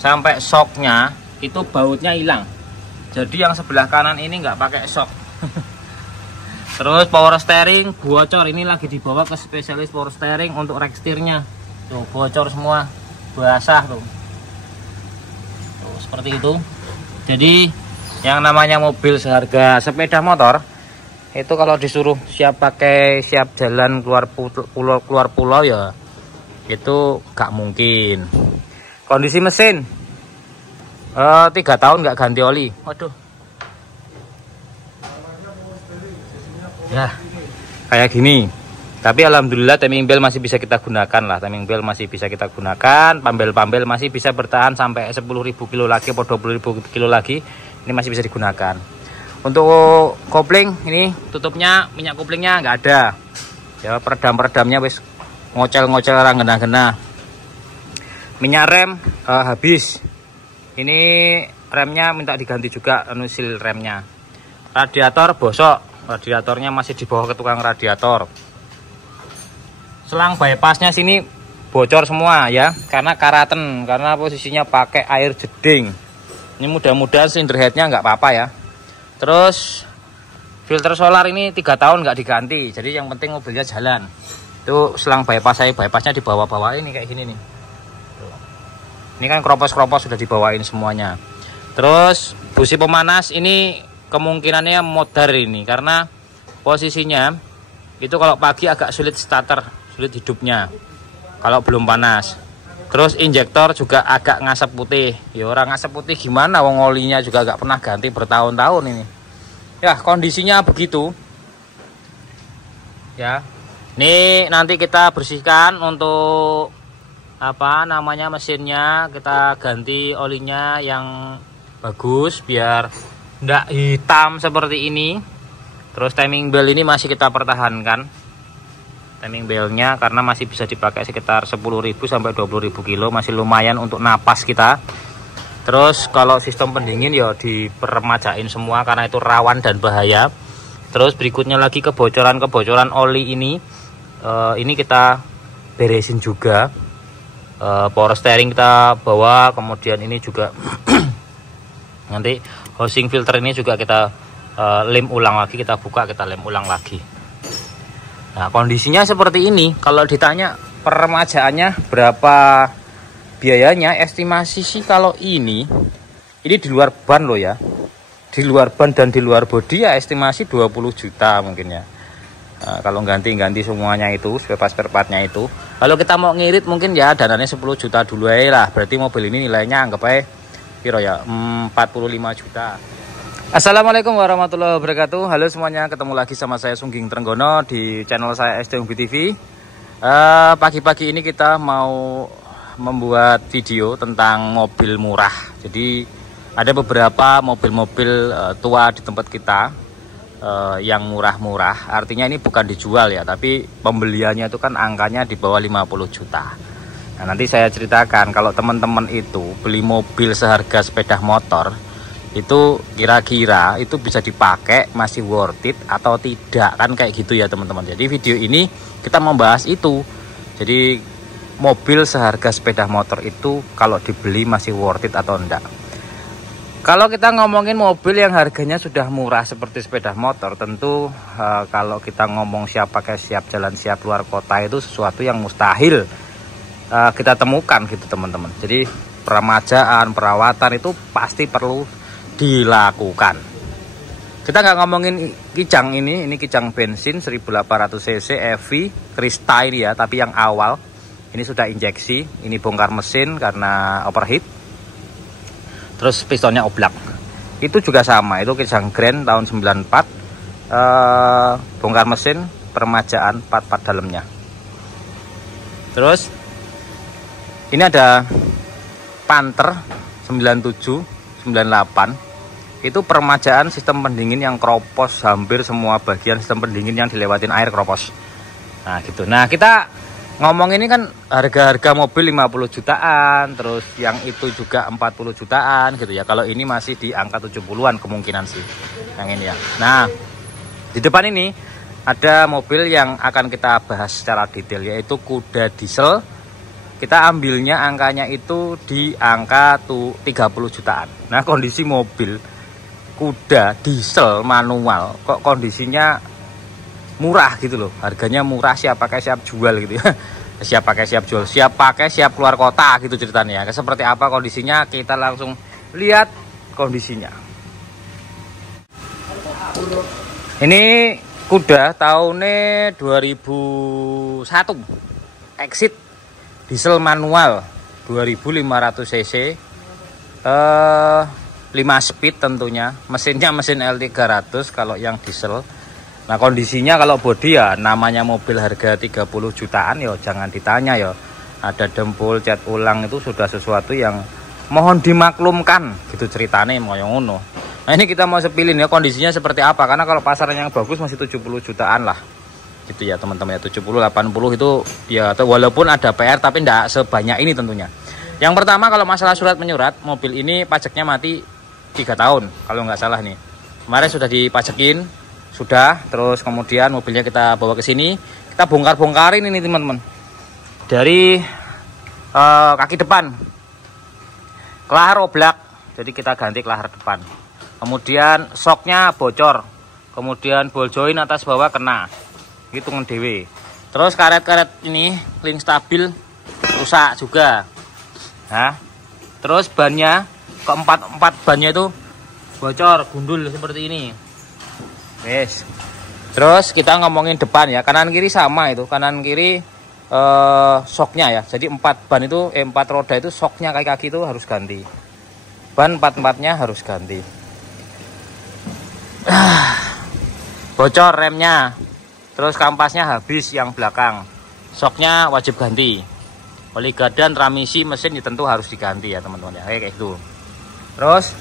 sampai shocknya itu bautnya hilang. Jadi yang sebelah kanan ini nggak pakai shock. Terus power steering bocor, ini lagi dibawa ke spesialis power steering untuk rack setirnya. Tuh bocor semua, basah tuh. Tuh seperti itu. Jadi yang namanya mobil seharga sepeda motor itu kalau disuruh siap pakai, siap jalan keluar pulau ya itu gak mungkin. Kondisi mesin 3 tahun nggak ganti oli. Waduh ya kayak gini. Tapi alhamdulillah timing belt masih bisa kita gunakan lah. Timing belt masih bisa kita gunakan. Pambel-pambel masih bisa bertahan sampai 10.000 kilo lagi atau 20.000 kilo lagi. Ini masih bisa digunakan. Untuk kopling ini tutupnya, minyak koplingnya nggak ada. Ya peredam-peredamnya wis ngocel-ngocel orang gena-gena. Minyak rem habis. Ini remnya minta diganti juga, seal remnya. Radiator bosok, radiatornya masih di bawah ke tukang radiator. Selang bypassnya sini bocor semua ya, karena karaten, karena posisinya pakai air jeding. Ini mudah-mudahan cylinder headnya nggak apa-apa ya. Terus filter solar ini 3 tahun nggak diganti, jadi yang penting mobilnya jalan. Itu selang bypass saya, bypassnya di bawah-bawah ini kayak gini nih. Ini kan kropos-kropos sudah dibawain semuanya. Terus busi pemanas ini kemungkinannya modar ini, karena posisinya itu kalau pagi agak sulit starter, sulit hidupnya kalau belum panas. Terus injektor juga agak ngasap putih. Ya orang ngasap putih gimana, wong olinya juga agak pernah ganti bertahun-tahun ini. Ya kondisinya begitu. Ya. Ini nanti kita bersihkan untuk apa namanya mesinnya, kita ganti olinya yang bagus biar enggak hitam seperti ini. Terus timing belt ini masih kita pertahankan. Timing beltnya karena masih bisa dipakai sekitar 10.000 sampai 20.000 kilo, masih lumayan untuk napas kita. Terus kalau sistem pendingin ya dipermajain semua karena itu rawan dan bahaya. Terus berikutnya lagi kebocoran oli ini kita beresin juga. Power steering kita bawa, kemudian ini juga nanti housing filter ini juga kita lem ulang lagi, kita buka, kita lem ulang lagi. Nah kondisinya seperti ini. Kalau ditanya peremajaannya berapa biayanya, estimasi sih kalau ini di luar ban loh ya, di luar ban dan di luar bodi ya estimasi 20 juta mungkin ya. Nah, kalau ganti semuanya itu spare partnya itu, kalau kita mau ngirit mungkin ya dananya 10 juta dulu ya lah. Berarti mobil ini nilainya anggap aja kira ya 45 juta. Assalamualaikum warahmatullahi wabarakatuh. Halo semuanya, ketemu lagi sama saya Sungging Trenggono di channel saya SD Hobi TV. Pagi-pagi ini kita mau membuat video tentang mobil murah. Jadi ada beberapa mobil-mobil tua di tempat kita yang murah-murah. Artinya ini bukan dijual ya, tapi pembeliannya itu kan angkanya di bawah 50 juta. Nah nanti saya ceritakan kalau teman-teman itu beli mobil seharga sepeda motor itu kira-kira itu bisa dipakai, masih worth it atau tidak, kan kayak gitu ya teman-teman. Jadi video ini kita membahas itu. Jadi mobil seharga sepeda motor itu kalau dibeli masih worth it atau enggak. Kalau kita ngomongin mobil yang harganya sudah murah seperti sepeda motor, tentu kalau kita ngomong siap pakai, siap jalan, siap luar kota itu sesuatu yang mustahil kita temukan gitu teman-teman. Jadi peremajaan, perawatan itu pasti perlu dilakukan. Kita nggak ngomongin kijang ini kijang bensin 1800 cc EV Krista ini ya, tapi yang awal ini sudah injeksi, ini bongkar mesin karena overheat. Terus pistonnya oblak. Itu juga sama, itu kijang Grand tahun 94, bongkar mesin, permajaan, part-part dalamnya. Terus ini ada Panther 97, 98. Itu permajaan sistem pendingin yang kropos, hampir semua bagian sistem pendingin yang dilewatin air kropos. Nah gitu. Nah kita ngomong ini kan harga-harga mobil 50 jutaan, terus yang itu juga 40 jutaan gitu ya. Kalau ini masih di angka 70-an kemungkinan sih yang ini ya. Nah di depan ini ada mobil yang akan kita bahas secara detail, yaitu kuda diesel kita ambilnya angkanya itu di angka 30 jutaan. Nah, kondisi mobil kuda diesel manual kok kondisinya murah gitu loh. Harganya murah, siap pakai siap jual gitu ya. Siap pakai siap jual, siap pakai siap keluar kota gitu ceritanya. Seperti apa kondisinya, kita langsung lihat kondisinya. Ini kuda tahunnya 2001, exit diesel manual 2500 cc, 5 speed tentunya, mesinnya mesin L300 kalau yang diesel. Nah, kondisinya kalau bodi ya namanya mobil harga 30 jutaan ya jangan ditanya ya. Ada dempul, cat ulang, itu sudah sesuatu yang mohon dimaklumkan gitu ceritanya mau yang ngono. Nah, ini kita mau sepilin ya kondisinya seperti apa, karena kalau pasaran yang bagus masih 70 jutaan lah. Gitu ya teman-teman ya, 70 80 itu ya, walaupun ada PR tapi enggak sebanyak ini tentunya. Yang pertama kalau masalah surat menyurat, mobil ini pajaknya mati 3 tahun kalau nggak salah nih. Kemarin sudah dipajakin. Sudah, terus kemudian mobilnya kita bawa ke sini, kita bongkar-bongkarin ini teman-teman. Dari kaki depan, kelahar oblak, jadi kita ganti kelahar depan. Kemudian shocknya bocor, kemudian ball join atas bawah kena, hitungan dewe. Terus karet-karet ini link stabil rusak juga. Nah, terus bannya keempat bannya itu bocor, gundul seperti ini. Yes. Terus kita ngomongin depan ya, kanan kiri sama itu, kanan kiri shocknya ya. Jadi 4 ban itu 4 roda itu shocknya kaki-kaki itu harus ganti. Ban 4-4-nya harus ganti. Bocor remnya. Terus kampasnya habis yang belakang. Shocknya wajib ganti. Oli gadan, transmisi, mesin tentu harus diganti ya teman-teman ya. Kayak itu. Terus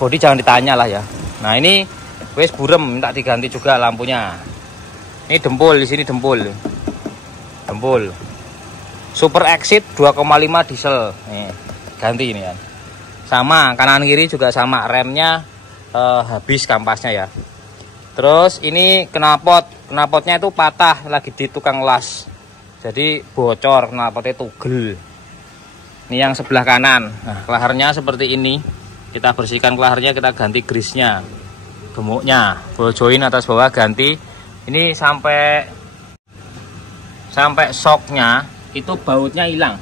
bodi jangan ditanya lah ya. Nah, ini wes burem, minta diganti juga lampunya. Ini dempul, di sini dempul. Dempul. Super Exit 2,5 diesel. Nih, ganti ini kan. Sama, kanan kiri juga sama, remnya habis kampasnya ya. Terus ini knalpotnya itu patah, lagi di tukang las. Jadi bocor, knalpotnya tugel. Ini yang sebelah kanan. Nah, kelaharnya seperti ini. Kita bersihkan kelaharnya, kita ganti grisnya. Gemuknya, ball join atas bawah ganti. Ini sampai shocknya itu bautnya hilang.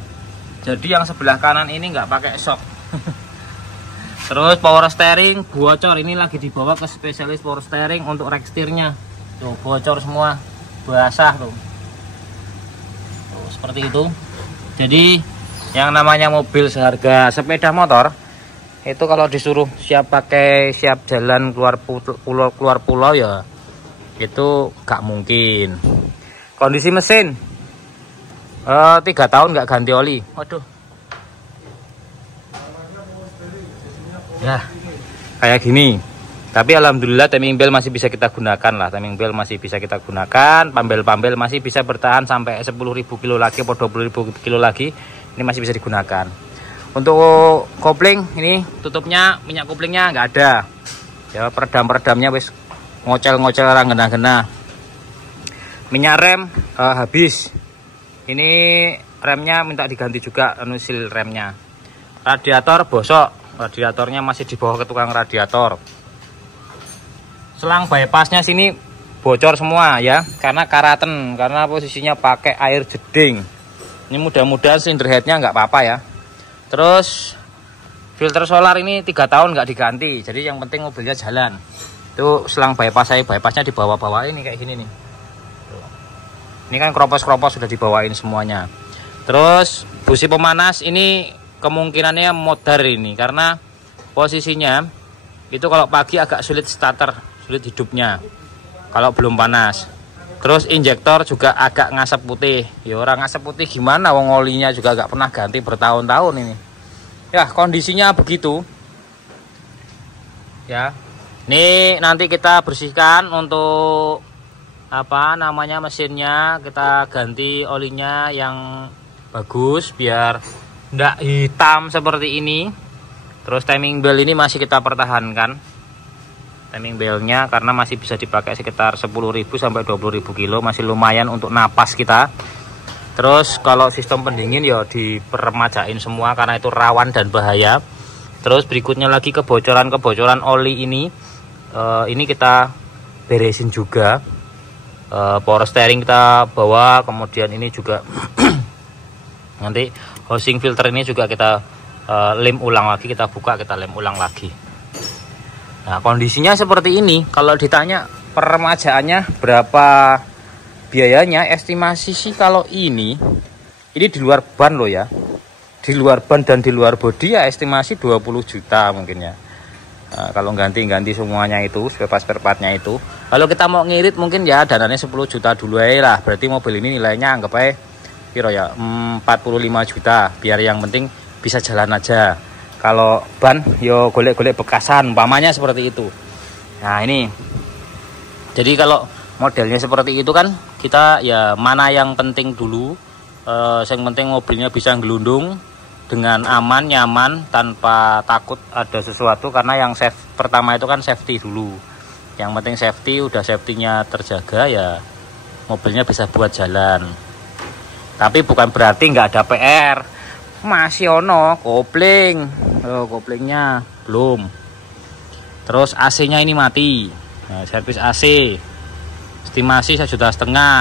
Jadi yang sebelah kanan ini nggak pakai shock. Terus power steering bocor, ini lagi dibawa ke spesialis power steering untuk rack setirnya. Tuh bocor semua, basah tuh. Tuh, seperti itu. Jadi yang namanya mobil seharga sepeda motor itu kalau disuruh siap pakai siap jalan keluar pulau ya itu gak mungkin. Kondisi mesin 3 tahun nggak ganti oli. Waduh ya kayak gini. Tapi alhamdulillah timing belt masih bisa kita gunakan lah. Timing belt masih bisa kita gunakan. Pambel masih bisa bertahan sampai 10.000 kilo lagi atau 20.000 kilo lagi. Ini masih bisa digunakan. Untuk kopling ini tutupnya, minyak koplingnya nggak ada ya, peredamnya wis ngocel orang gena-gena. Minyak rem habis, ini remnya minta diganti juga, seal remnya. Radiator bosok, radiatornya masih dibawa ke tukang radiator. Selang bypassnya sini bocor semua ya, karena karaten, karena posisinya pakai air jeding. Ini mudah-mudahan cylinder headnya nggak apa-apa ya. Terus filter solar ini 3 tahun nggak diganti, jadi yang penting mobilnya jalan. Itu selang bypassnya di bawah-bawah ini kayak gini nih. Ini kan kropos sudah dibawain semuanya. Terus busi pemanas ini kemungkinannya modar ini, karena posisinya itu kalau pagi agak sulit starter, sulit hidupnya kalau belum panas. Terus injektor juga agak ngasap putih. Ya orang ngasap putih gimana, wong olinya juga gak pernah ganti bertahun-tahun ini. Ya kondisinya begitu. Ya. Ini nanti kita bersihkan untuk mesinnya, kita ganti olinya yang bagus biar ndak hitam seperti ini. Terus timing belt ini masih kita pertahankan. Timing beltnya karena masih bisa dipakai sekitar 10.000 sampai 20.000 kilo, masih lumayan untuk napas kita. Terus kalau sistem pendingin ya dipermajain semua karena itu rawan dan bahaya. Terus berikutnya lagi kebocoran oli ini kita beresin juga. Power steering kita bawa, kemudian ini juga nanti housing filter ini juga kita lem ulang lagi, kita buka, kita lem ulang lagi. Nah, kondisinya seperti ini. Kalau ditanya peremajaannya berapa biayanya, estimasi sih kalau ini di luar ban loh ya. Di luar ban dan di luar bodi ya estimasi 20 juta mungkin ya. Nah, kalau ganti semuanya itu, spare partnya itu. Kalau kita mau ngirit mungkin ya dananya 10 juta dulu aja lah. Berarti mobil ini nilainya anggap aja kira ya 45 juta. Biar yang penting bisa jalan aja. Kalau ban yo golek-golek bekasan, umpamanya seperti itu. Nah, ini. Jadi kalau modelnya seperti itu kan kita ya mana yang penting dulu. Yang penting mobilnya bisa ngelundung dengan aman, nyaman, tanpa takut ada sesuatu. Karena yang pertama itu kan safety dulu. Yang penting safety, udah safety-nya terjaga ya mobilnya bisa buat jalan. Tapi bukan berarti nggak ada PR. Masih ono kopling. Koplingnya belum. Terus AC-nya ini mati. Nah, servis AC. Estimasi 1,5 juta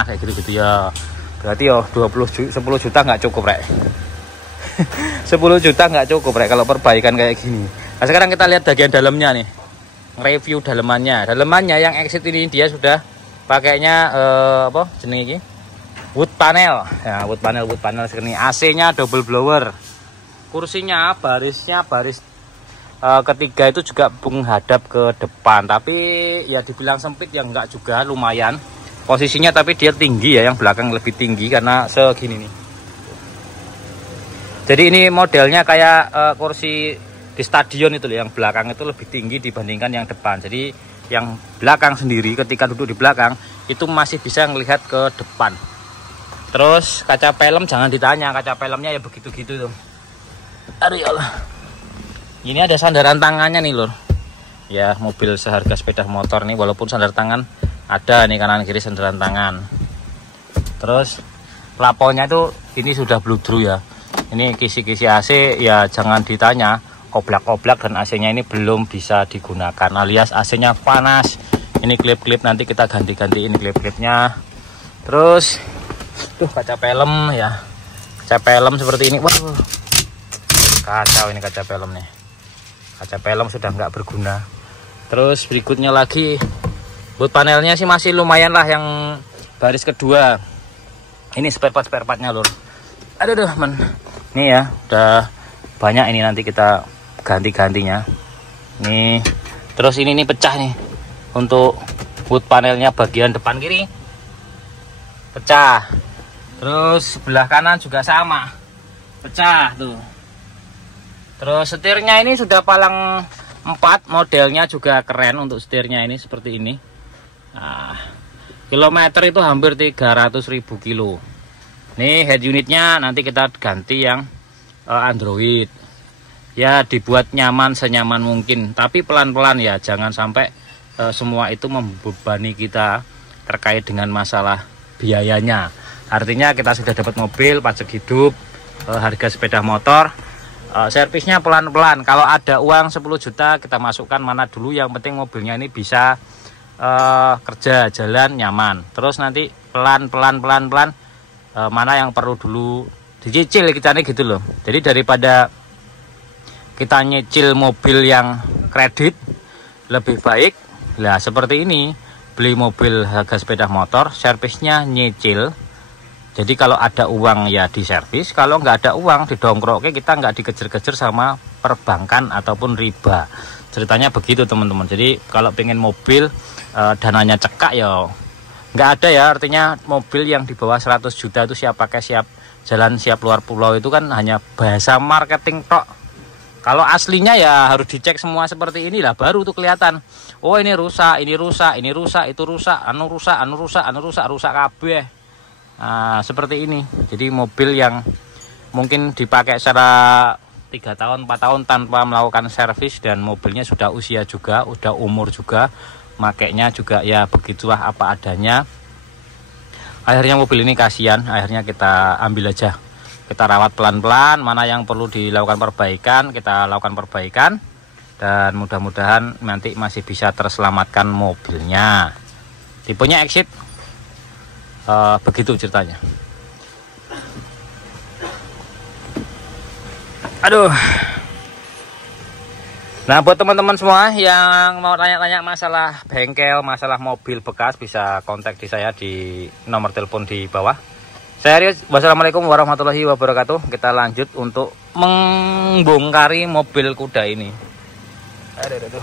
kayak gitu-gitu ya. Berarti yo 10 juta nggak cukup, Rek. 10 juta nggak cukup, Rek, kalau perbaikan kayak gini. Nah, sekarang kita lihat bagian dalamnya nih. Review dalemannya yang exit ini dia sudah pakainya apa jenis ini, wood panel ya, wood panel seperti ini. AC-nya double blower, kursinya baris ketiga itu juga menghadap ke depan, tapi ya dibilang sempit ya enggak juga, lumayan posisinya, tapi dia tinggi ya, yang belakang lebih tinggi karena segini nih. Jadi ini modelnya kayak kursi di stadion itu loh, yang belakang itu lebih tinggi dibandingkan yang depan. Jadi yang belakang sendiri ketika duduk di belakang itu masih bisa melihat ke depan. Terus kaca pelem jangan ditanya, kaca pelemnya ya begitu-gitu tuh. Aduh ya Allah. Ini ada sandaran tangannya nih lur. Ya, mobil seharga sepeda motor nih, walaupun sandar tangan ada nih kanan kiri sandaran tangan. Terus plafonnya itu ini sudah bludru ya. Ini kisi-kisi AC ya jangan ditanya. Oblak-oblak dan AC-nya ini belum bisa digunakan, alias AC-nya panas. Ini klip-klip nanti kita ganti-ganti ini klip-klipnya. Terus tuh kaca pelem ya, kaca pelem seperti ini. Waduh, kacau ini kaca pelem nih. Kaca pelem sudah nggak berguna. Terus berikutnya lagi boot panelnya sih masih lumayan lah, yang baris kedua. Ini spare partnya lur. Aduh men, ini ya udah banyak ini, nanti kita ganti-gantinya nih. Terus ini pecah nih untuk boot panelnya bagian depan kiri pecah. Terus sebelah kanan juga sama pecah tuh. Terus setirnya ini sudah palang 4, modelnya juga keren untuk setirnya ini seperti ini. Nah, kilometer itu hampir 300.000 kilo. Nih head unitnya nanti kita ganti yang Android. Ya dibuat nyaman senyaman mungkin, tapi pelan-pelan ya, jangan sampai semua itu membebani kita terkait dengan masalah biayanya. Artinya kita sudah dapat mobil, pajak hidup, harga sepeda motor, servisnya pelan-pelan. Kalau ada uang 10 juta kita masukkan mana dulu, yang penting mobilnya ini bisa kerja, jalan nyaman. Terus nanti pelan-pelan mana yang perlu dulu dicicil kita nih gitu loh. Jadi daripada kita nyicil mobil yang kredit, lebih baik lah seperti ini, beli mobil harga sepeda motor, servisnya nyicil. Jadi kalau ada uang ya diservis, kalau nggak ada uang didongkrok, kita nggak dikejar-kejar sama perbankan ataupun riba. Ceritanya begitu teman-teman. Jadi kalau pengen mobil dananya cekak ya nggak ada ya, artinya mobil yang di bawah 100 juta itu siap pakai, siap jalan, siap luar pulau, itu kan hanya bahasa marketing tok. Kalau aslinya ya harus dicek semua seperti inilah, baru tuh kelihatan. Oh ini rusak, itu rusak, rusak kabeh. Nah, seperti ini. Jadi mobil yang mungkin dipakai secara 3 tahun, 4 tahun tanpa melakukan servis, dan mobilnya sudah usia juga, udah umur juga, makainya juga ya begitulah apa adanya. akhirnya mobil ini kasihan, akhirnya kita ambil aja, kita rawat pelan-pelan. Mana yang perlu dilakukan perbaikan, kita lakukan perbaikan, dan mudah-mudahan nanti masih bisa terselamatkan mobilnya. Tipenya Exit, begitu ceritanya. Aduh. Nah, buat teman-teman semua yang mau tanya-tanya masalah bengkel, masalah mobil bekas, bisa kontak di saya di nomor telepon di bawah. Saya Rius, wassalamualaikum warahmatullahi wabarakatuh. Kita lanjut untuk membongkari mobil kuda ini. Aduh.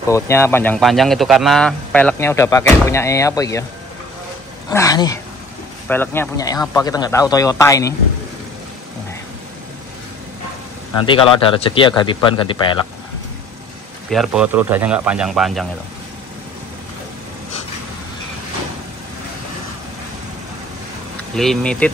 Bautnya panjang-panjang itu karena peleknya udah pakai punya apa ya? Nah, nih peleknya punya apa, kita nggak tahu, Toyota ini. Nanti kalau ada rezeki ya ganti ban, ganti pelek, biar baut rodanya nggak panjang-panjang itu. Limited